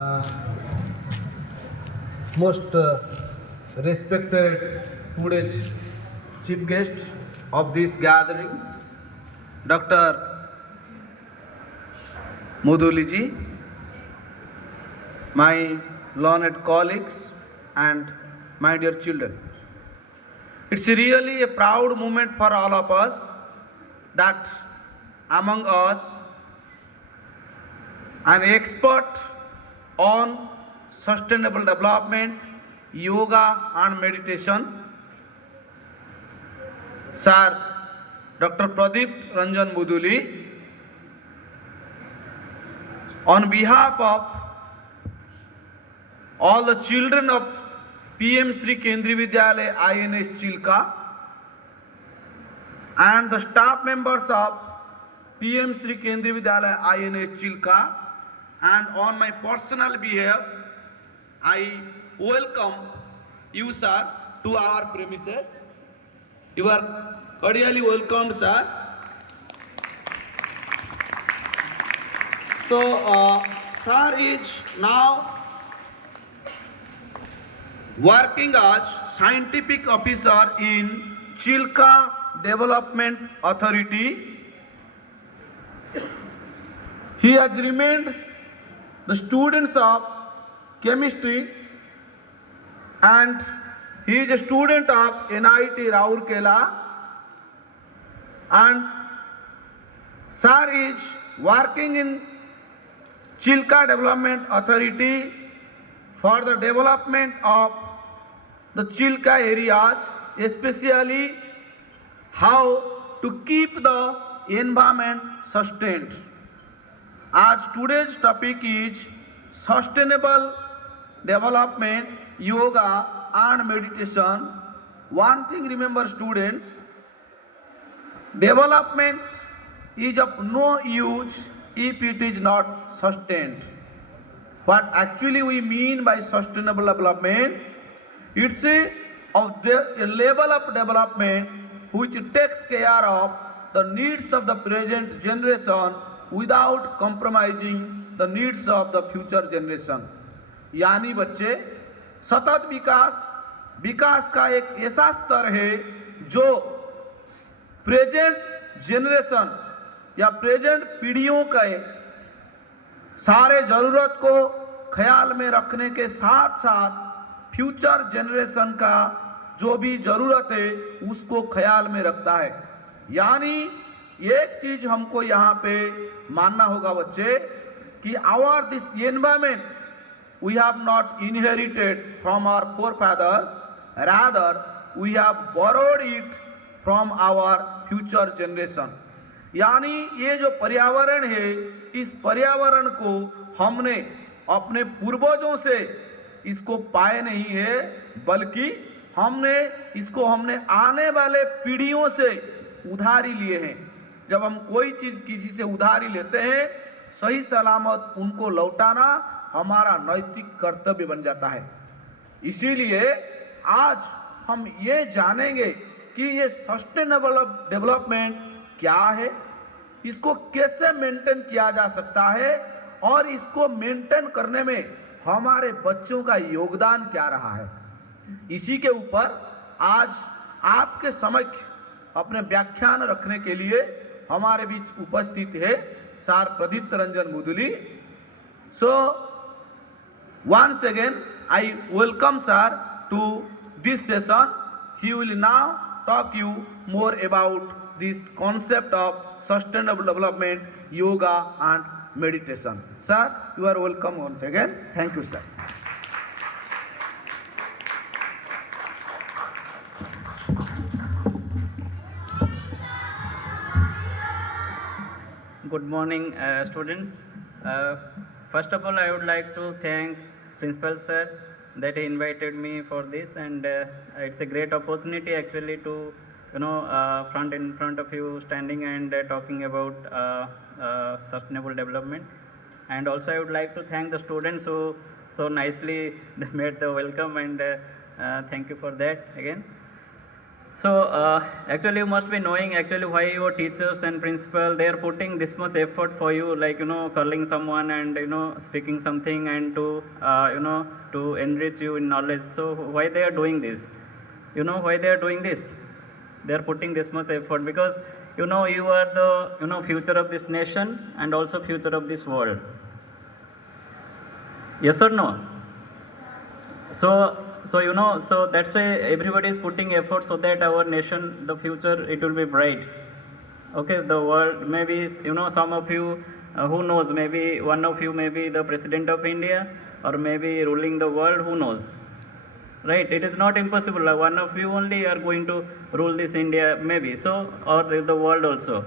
Uh, most respected today's chief guest of this gathering, Dr. Muduliji, my learned colleagues, and my dear children. It's really a proud moment for all of us that among us an expert on sustainable development, yoga and meditation, Sir Dr. Pradeep Ranjan Muduli, on behalf of all the children of PM Sri Kendriya Vidyalaya INS Chilka and the staff members of PM Sri Kendriya Vidyalaya INS Chilka, and on my personal behalf, I welcome you, sir, to our premises. You are cordially welcomed, sir. So, sir is now working as scientific officer in Chilka Development Authority. He has remained the students of chemistry, and he is a student of NIT Rourkela, and sir is working in Chilka Development Authority for the development of the Chilka areas, especially how to keep the environment sustained. As today's topic is sustainable development, yoga and meditation, one thing remember students, development is of no use if it is not sustained. What actually we mean by sustainable development, it's a level of development which takes care of the needs of the present generation without compromising the needs of the future generation. यानी बच्चे सतत विकास का एक ऐसा स्तर है जो present generation या प्रेजेंट पीढ़ियों के सारे ज़रूरत को ख्याल में रखने के साथ साथ फ्यूचर जनरेशन का जो भी ज़रूरत है उसको ख्याल में रखता है। यानी एक चीज़ हमको यहाँ पे मानना होगा बच्चे कि our this environment we have not inherited from our forefathers, rather we have borrowed it from our future generation. यानी ये जो पर्यावरण है, इस पर्यावरण को हमने अपने पूर्वजों से इसको पाए नहीं है, बल्कि हमने आने वाले पीढ़ियों से उधारी लिए हैं। जब हम कोई चीज़ किसी से उधारी लेते हैं, सही सलामत उनको लौटाना हमारा नैतिक कर्तव्य बन जाता है। इसीलिए आज हम ये जानेंगे कि ये सस्टेनेबल डेवलपमेंट क्या है, इसको कैसे मेंटेन किया जा सकता है और इसको मेंटेन करने में हमारे बच्चों का योगदान क्या रहा है। इसी के ऊपर आज आपके समक्ष अपने व्याख्यान रखने के लिए हमारे बीच उपस्थित है sir Pradeep Ranjan Muduli. So once again I welcome sir to this session. He will now talk you more about this concept of sustainable development, yoga and meditation. Sir, you are welcome once again. Thank you, sir. Good morning, students. First of all, I would like to thank Principal Sir that he invited me for this, and it's a great opportunity actually to, in front of you standing and talking about sustainable development. And also, I would like to thank the students who so nicely made the welcome, and thank you for that again. So actually you must be knowing actually why your teachers and principal they are putting this much effort for you, like calling someone and speaking something and to to enrich you in knowledge. So why they are doing this? You know why they are doing this? They are putting this much effort because you are the future of this nation and also future of this world. Yes or no? So that's why everybody is putting effort so that our nation, the future, it will be bright. Okay, the world, maybe, some of you, who knows, maybe one of you may be the president of India or maybe ruling the world, who knows? Right, it is not impossible. One of you only are going to rule this India, maybe, so, or the world also.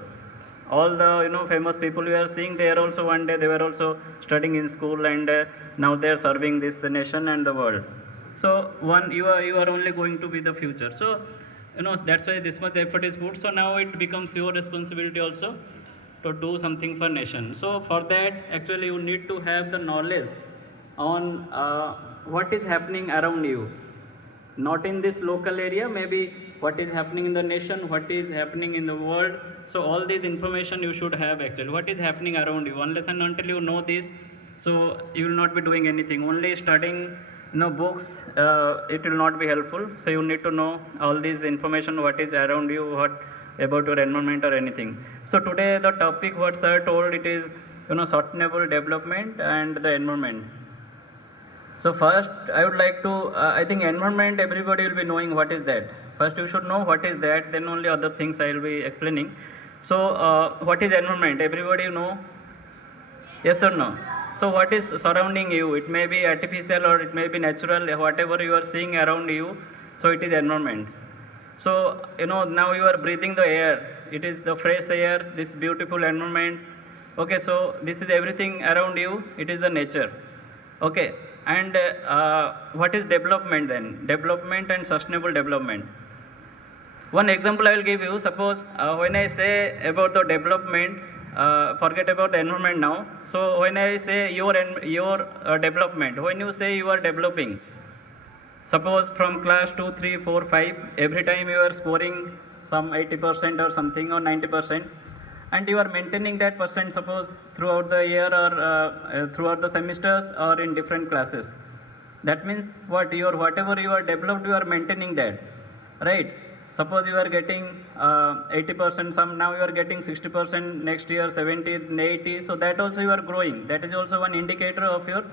All the famous people we are seeing, they are also one day they were also studying in school and now they are serving this nation and the world. So one you are only going to be the future. So that's why this much effort is put. So now it becomes your responsibility also to do something for nation. So for that actually you need to have the knowledge on what is happening around you, not in this local area, maybe what is happening in the nation, what is happening in the world. So all this information you should have actually, what is happening around you. Unless and until you know this, so you will not be doing anything. Only studying books, it will not be helpful. So you need to know all this information, what is around you, what about your environment or anything. So today the topic what sir told, it is sustainable development and the environment. So first, I would like to, I think environment, everybody will be knowing what is that. First, you should know what is that, then only other things I will be explaining. So, what is environment? Everybody know? Yes or no? So, what is surrounding you? It may be artificial or it may be natural, whatever you are seeing around you, so it is environment. So, now you are breathing the air. It is the fresh air, this beautiful environment. Okay, so this is everything around you, it is the nature. Okay, and what is development then? Development and sustainable development. One example I will give you. Suppose when I say about the development, forget about the environment now. So when I say your development, when you say you are developing, suppose from class 2, 3, 4, 5, every time you are scoring some 80% or something or 90%, and you are maintaining that percent, suppose throughout the year or throughout the semesters or in different classes. That means whatever you are developed, you are maintaining that, right? Suppose you are getting 80%, some now you are getting 60%, next year 70, 80, so that also you are growing. That is also one indicator of your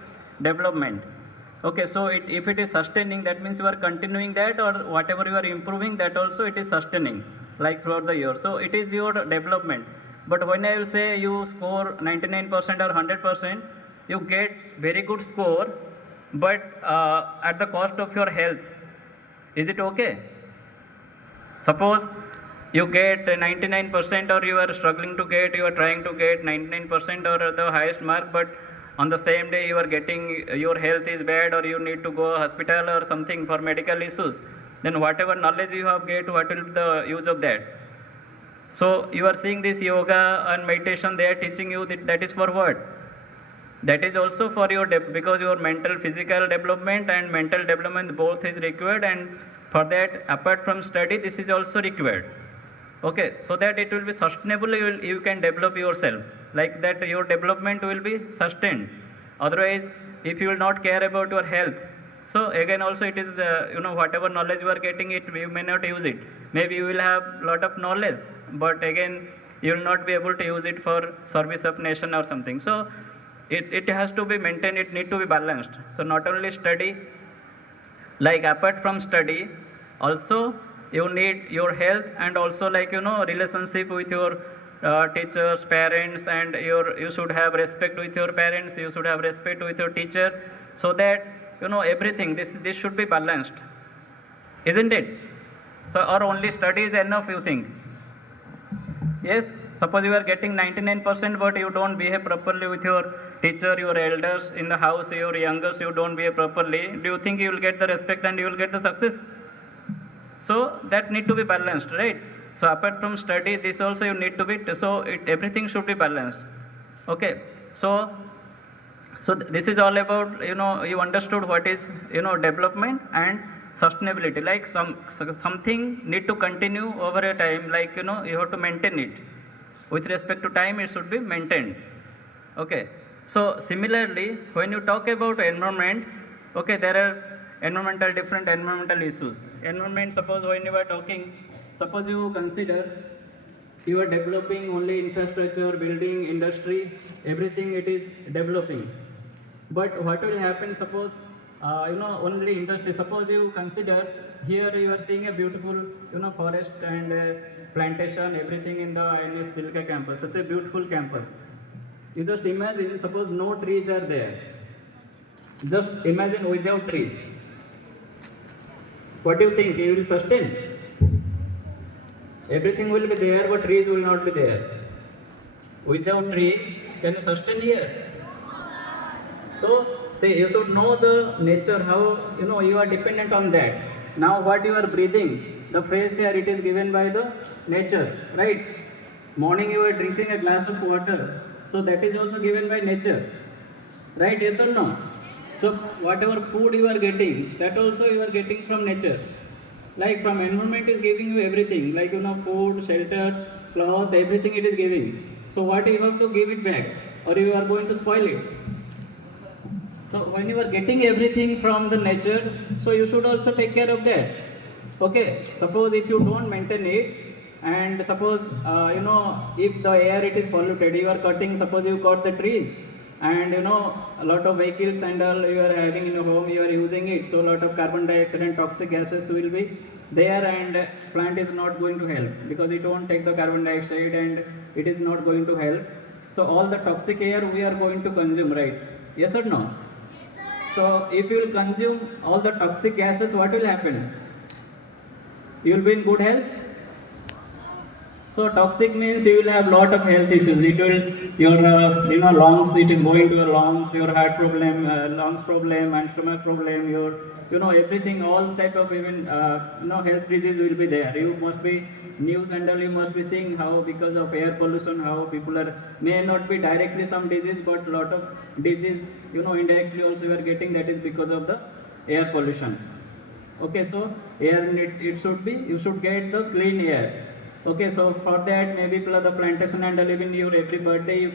development. Okay, so if it is sustaining, that means you are continuing that, or whatever you are improving, that also it is sustaining, like throughout the year. So it is your development. But when I will say you score 99% or 100%, you get very good score, but at the cost of your health. Is it okay? Suppose you get 99% or you are struggling to get, you are trying to get 99% or the highest mark, but on the same day you are getting, your health is bad or you need to go hospital or something for medical issues, then whatever knowledge you have get, what will be the use of that? So you are seeing this yoga and meditation, they are teaching you that is for what? That is also for your, because your mental, physical development and mental development both is required, and for that, apart from study, this is also required. Okay, so that it will be sustainable, you can develop yourself. Like that, your development will be sustained. Otherwise, if you will not care about your health, so again also it is, whatever knowledge you are getting, you may not use it. Maybe you will have lot of knowledge, but again, you will not be able to use it for service of nation or something. So it has to be maintained, it need to be balanced. So not only study, like apart from study, also you need your health, and also like relationship with your teachers, parents, and you should have respect with your parents, you should have respect with your teacher, so that everything, this should be balanced, isn't it? So, or only study is enough, you think? Yes, suppose you are getting 99%, but you don't behave properly with your teacher, your elders in the house, your youngest, you don't behave properly, do you think you will get the respect and you will get the success? So that need to be balanced, right? So apart from study, this also you need to be, so everything should be balanced. Okay, so this is all about, you understood what is, development and sustainability, like something need to continue over a time, like you have to maintain it. With respect to time, it should be maintained. Okay. So similarly, when you talk about environment, okay, there are different environmental issues. Environment, suppose when you are talking, suppose you consider you are developing only infrastructure, building, industry, everything it is developing. But what will happen, suppose, only industry, suppose you consider here you are seeing a beautiful, forest and plantation, everything in the NS Chilka campus, such a beautiful campus. You just imagine, suppose no trees are there. Just imagine without tree. What do you think? You will sustain? Everything will be there, but trees will not be there. Without tree, can you sustain here? So, say you should know the nature, how you are dependent on that. Now, what you are breathing, the fresh air, it is given by the nature, right? Morning you are drinking a glass of water, so that is also given by nature, right? Yes or no? So, whatever food you are getting, that also you are getting from nature. Like from environment is giving you everything, like food, shelter, cloth, everything it is giving. So what you have to give it back, or you are going to spoil it. So when you are getting everything from the nature, so you should also take care of that. Okay, suppose if you don't maintain it, and suppose if the air it is polluted, you are cutting, suppose you cut the trees, and a lot of vehicles and all you are having in your home, you are using it, so a lot of carbon dioxide and toxic gases will be there, and plant is not going to help because it won't take the carbon dioxide and it is not going to help. So all the toxic air we are going to consume, right? Yes or no? So if you will consume all the toxic gases, what will happen? You will be in good health. So toxic means you will have lot of health issues. It will your lungs. It is going to your lungs, your heart problem, lungs problem, and stomach problem. Your everything, all type of even health disease will be there. You must be news and all. You must be seeing how because of air pollution, how people are may not be directly some disease, but lot of disease indirectly also you are getting. That is because of the air pollution. Okay, so air it should be, you should get the clean air. Okay, so for that maybe the plantation and even your every birthday you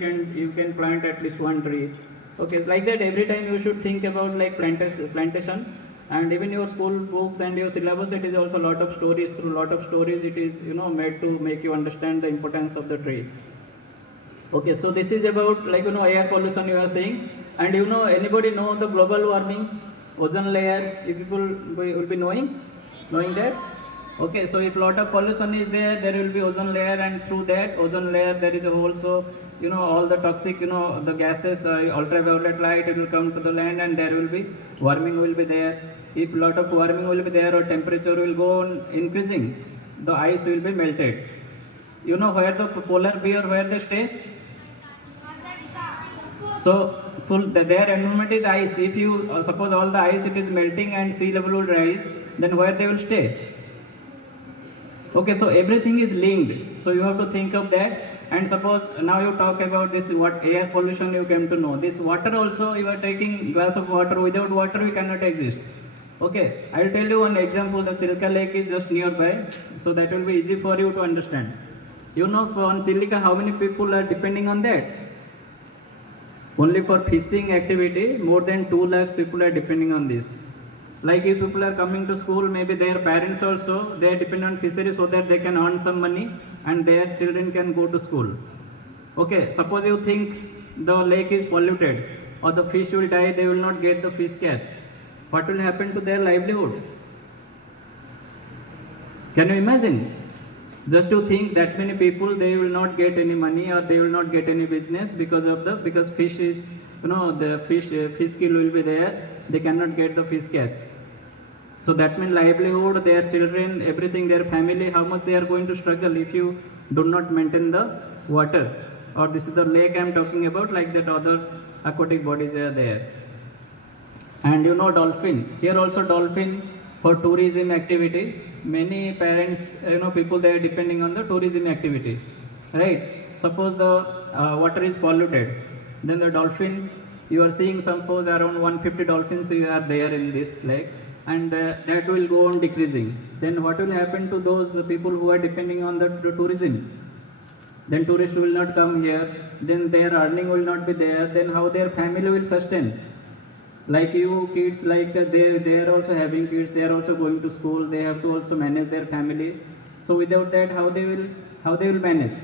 can plant at least one tree. Okay, like that every time you should think about like plantation, and even your school books and your syllabus it is also lot of stories. Through lot of stories it is made to make you understand the importance of the tree. Okay, so this is about like air pollution you are saying, and anybody know the global warming, ozone layer? If people will be knowing that. Okay, so if lot of pollution is there, there will be ozone layer, and through that ozone layer there is also all the toxic the gases, ultraviolet light, it will come to the land, and there will be warming will be there. If lot of warming will be there, or temperature will go on increasing, the ice will be melted. Where the polar bear, where they stay? So their environment is ice. If you suppose all the ice it is melting and sea level will rise, then where they will stay? Okay, so everything is linked. So you have to think of that. And suppose now you talk about this what air pollution you came to know. This water also, you are taking glass of water. Without water we cannot exist. Okay, I will tell you one example. The Chilka Lake is just nearby, so that will be easy for you to understand. On Chilka how many people are depending on that? Only for fishing activity, more than 2 lakhs people are depending on this. Like if people are coming to school, maybe their parents also, they depend on fishery so that they can earn some money and their children can go to school. Okay, suppose you think the lake is polluted or the fish will die, they will not get the fish catch. What will happen to their livelihood? Can you imagine? Just to think that many people, they will not get any money or they will not get any business because fish is, the fish kill will be there, they cannot get the fish catch. So that means livelihood, their children, everything, their family, how much they are going to struggle if you do not maintain the water. Or this is the lake I am talking about, like that other aquatic bodies are there. And dolphin. Here also dolphin for tourism activity. Many parents, people, they are depending on the tourism activity. Right? Suppose the water is polluted. Then the dolphin, you are seeing suppose around 150 dolphins are there in this lake. and that will go on decreasing. Then what will happen to those people who are depending on the tourism? Then tourists will not come here, then their earning will not be there, then how their family will sustain? Like you kids, like they are also having kids, they are also going to school, they have to also manage their family. So without that, how they will manage?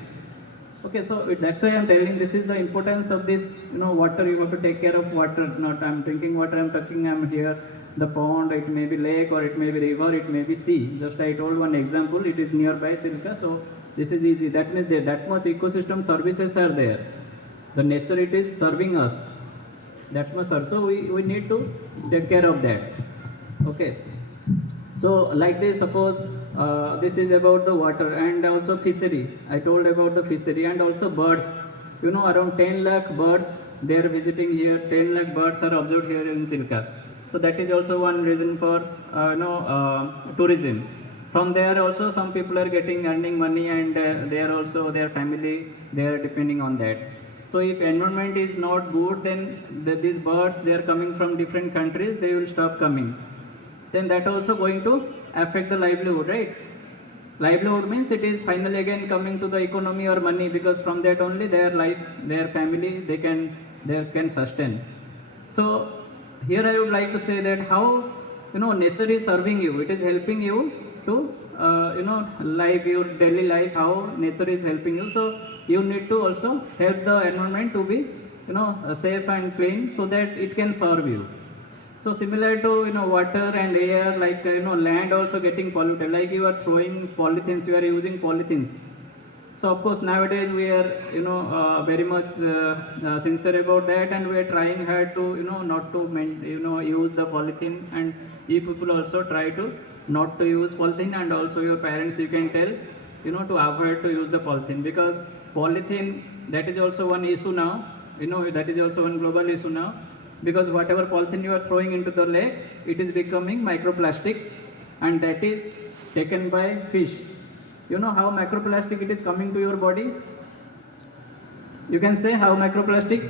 Okay, so that's why I'm telling this is the importance of this, water. You have to take care of water. Not I'm drinking water, I'm here, the pond, it may be lake or it may be river, it may be sea. Just I told one example, it is nearby Chilka, so this is easy. That means that much ecosystem services are there. The nature it is serving us. That much serve. So we need to take care of that. Okay. So like this, suppose this is about the water and also fishery. I told about the fishery and also birds. Around 10 lakh birds they are visiting here. 10 lakh birds are observed here in Chilka. So that is also one reason for tourism. From there also some people are earning money and they are also their family they are depending on that. So if environment is not good, then these birds they are coming from different countries, they will stop coming. Then that also going to affect the livelihood, right? Livelihood means it is finally again coming to the economy or money, because from that only their life, their family, they can sustain. So here I would like to say that how nature is serving you. It is helping you to live your daily life. How nature is helping you. So you need to also help the environment to be safe and clean so that it can serve you. So similar to water and air, like land also getting polluted. Like you are throwing polythenes, you are using polythenes. So of course nowadays we are very much sincere about that, and we are trying hard to not to use the polythene, and you people also try to not to use polythene, and also your parents you can tell to avoid to use the polythene, because polythene, that is also one issue now. That is also one global issue now, because whatever polythene you are throwing into the lake, it is becoming microplastic, and that is taken by fish. You know how microplastic it is coming to your body? You can say how microplastic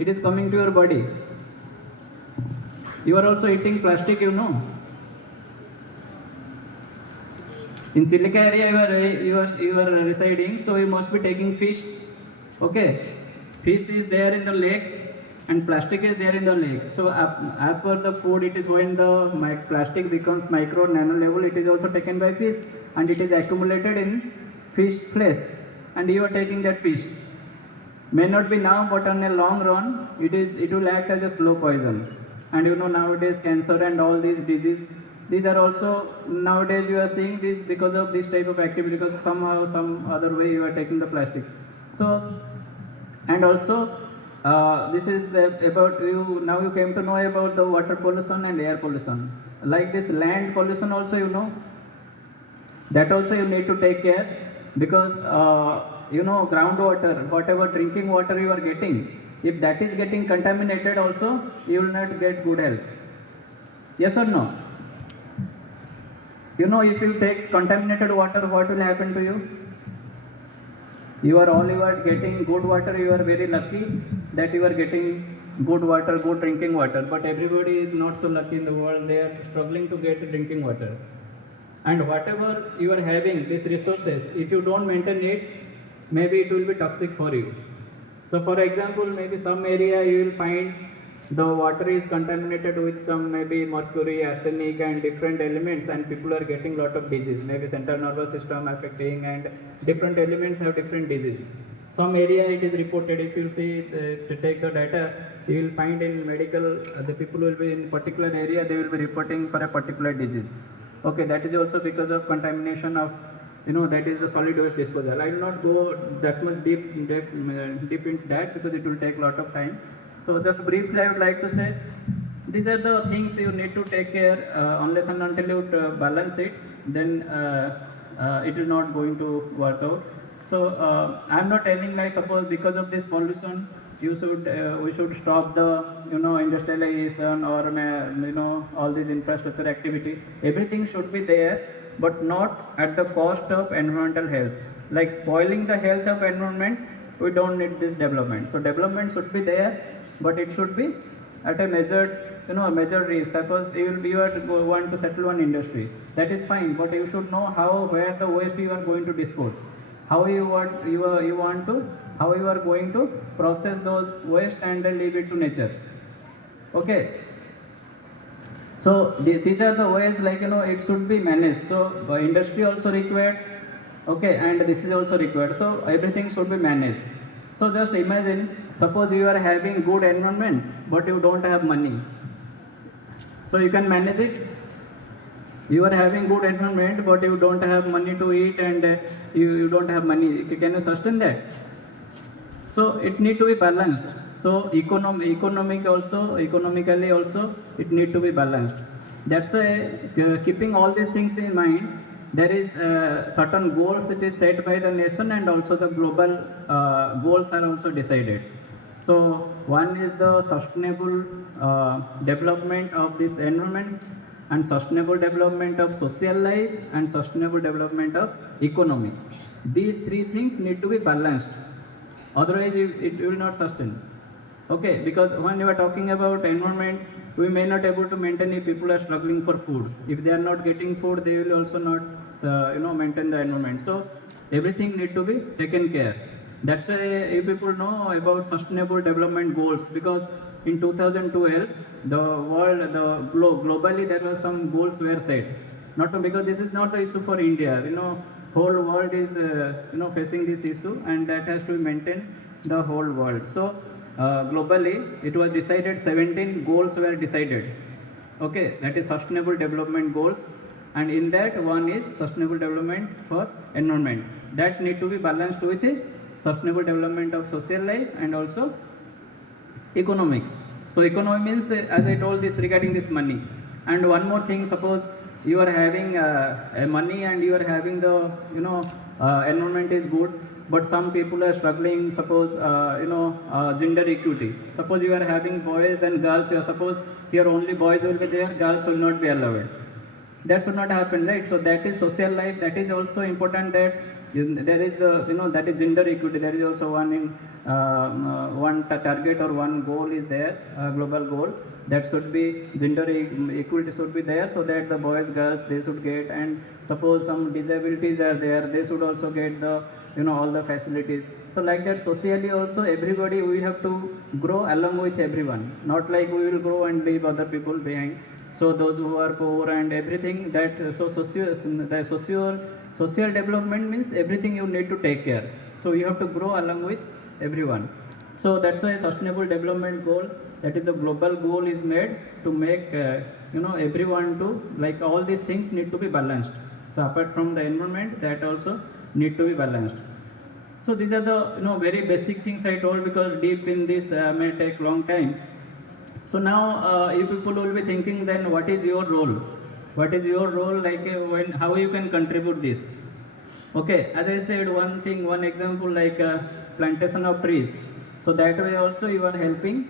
it is coming to your body. You are also eating plastic, In Chilka area you are residing, so you must be taking fish. Okay, fish is there in the lake and plastic is there in the lake. So as per the food, it is when the plastic becomes micro nano level, it is also taken by fish and it is accumulated in fish flesh, and you are taking that fish. May not be now, but on a long run, it will act as a slow poison. And nowadays cancer and all these diseases, these are also nowadays you are seeing this because of this type of activity, because somehow some other way you are taking the plastic. So and also this is about you. Now you came to know about the water pollution and air pollution. Like this land pollution also, that also you need to take care, because groundwater, whatever drinking water you are getting, if that is getting contaminated also, you will not get good health. Yes or no? If you take contaminated water, what will happen to you? You are getting good water, you are very lucky that you are getting good water, good drinking water. But everybody is not so lucky in the world, they are struggling to get drinking water. And whatever you are having, these resources, if you don't maintain it, maybe it will be toxic for you. So for example, maybe some area you will find the water is contaminated with some maybe mercury, arsenic and different elements, and people are getting lot of disease, maybe central nervous system affecting, and different elements have different disease. Some area it is reported, if you see to take the data, you will find in medical, the people will be in particular area, they will be reporting for a particular disease. Okay, that is also because of contamination of, that is the solid waste disposal. I will not go that much deep into that because it will take a lot of time. So just briefly I would like to say, these are the things you need to take care, unless and until you balance it, then it is not going to work out. So I am not telling like suppose because of this pollution, we should stop the industrialization or all these infrastructure activity. Everything should be there, but not at the cost of environmental health. Like spoiling the health of environment, we don't need this development. So development should be there, but it should be at a measured major risk. Suppose you are want to settle one industry, that is fine, but you should know where the waste you are going to dispose, how you want to, how you are going to process those waste and then leave it to nature. Okay. So these are the ways, like it should be managed. So industry also required, okay, and this is also required. So everything should be managed. So just imagine, suppose you are having good environment, but you don't have money. So you can manage it. You are having good environment, but you don't have money to eat, and you don't have money. Can you sustain that? So it need to be balanced. So economically also, it need to be balanced. That's why keeping all these things in mind, there is certain goals that is set by the nation, and also the global goals are also decided. So one is the sustainable development of these environments, and sustainable development of social life, and sustainable development of economy. These three things need to be balanced. Otherwise, it will not sustain. Okay, because when you are talking about environment, we may not able to maintain if people are struggling for food. If they are not getting food, they will also not, maintain the environment. So everything need to be taken care. That's why if people know about sustainable development goals, because in 2012, globally there were some goals were set. Not because this is not the issue for India. Whole world is facing this issue, and that has to be maintained the whole world. So globally, it was decided 17 goals were decided. Okay, that is sustainable development goals, and in that one is sustainable development for environment. That need to be balanced with the sustainable development of social life and also economic. So economy means, as I told this regarding this money. And one more thing, suppose you are having money and you are having the environment is good, but some people are struggling. Suppose gender equity. Suppose you are having boys and girls. Suppose here only boys will be there, girls will not be allowed. That should not happen, right? So that is social life. That is also important. That there is that is gender equity. There is also one in one target or one goal is there, global goal, that should be gender equality should be there, so that the boys, girls, they should get, and suppose some disabilities are there, they should also get the all the facilities. So like that, socially also everybody, we have to grow along with everyone, not like we will grow and leave other people behind. So those who are poor and everything, that social development means everything you need to take care. So you have to grow along with everyone. So that's why sustainable development goal, that is the global goal, is made to make everyone to, like, all these things need to be balanced. So apart from the environment, that also need to be balanced. So these are the very basic things I told, because deep in this may take long time. So now you people will be thinking, then what is your role? What is your role, like how you can contribute this? Okay, as I said, one example, like plantation of trees. So that way also you are helping,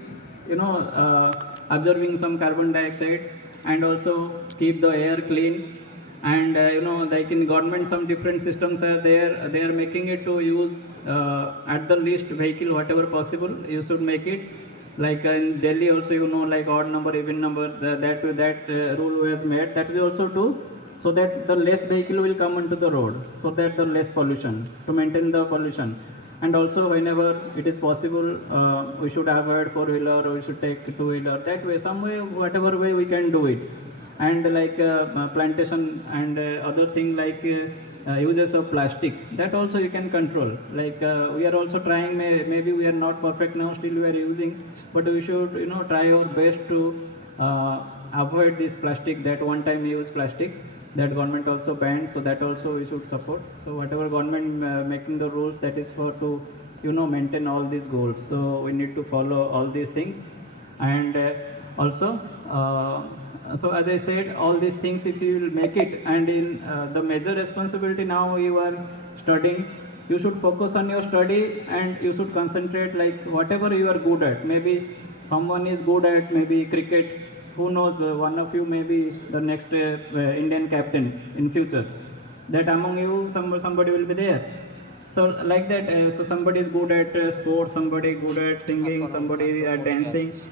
absorbing some carbon dioxide, and also keep the air clean. And like in government, some different systems are there. They are making it to use at the least vehicle, whatever possible. You should make it. Like in Delhi also, like odd number, even number, that rule was made. That is also too, so that the less vehicle will come onto the road, so that the less pollution, to maintain the pollution. And also whenever it is possible, we should avoid four-wheeler, or we should take two-wheeler. That way, some way, whatever way we can do it. And like plantation and other thing, like uses of plastic, that also you can control. Like we are also trying, maybe we are not perfect now, still we are using, but we should try our best to avoid this plastic, that one time use plastic, that government also banned. So that also we should support. So whatever government making the rules, that is for to maintain all these goals. So we need to follow all these things. And also so as I said, all these things, if you will make it, and in the major responsibility now you are studying, you should focus on your study, and you should concentrate, like whatever you are good at. Maybe someone is good at maybe cricket, who knows, one of you may be the next Indian captain in future. That among you, somebody will be there. So like that, so somebody is good at sports, somebody good at singing, somebody at dancing. So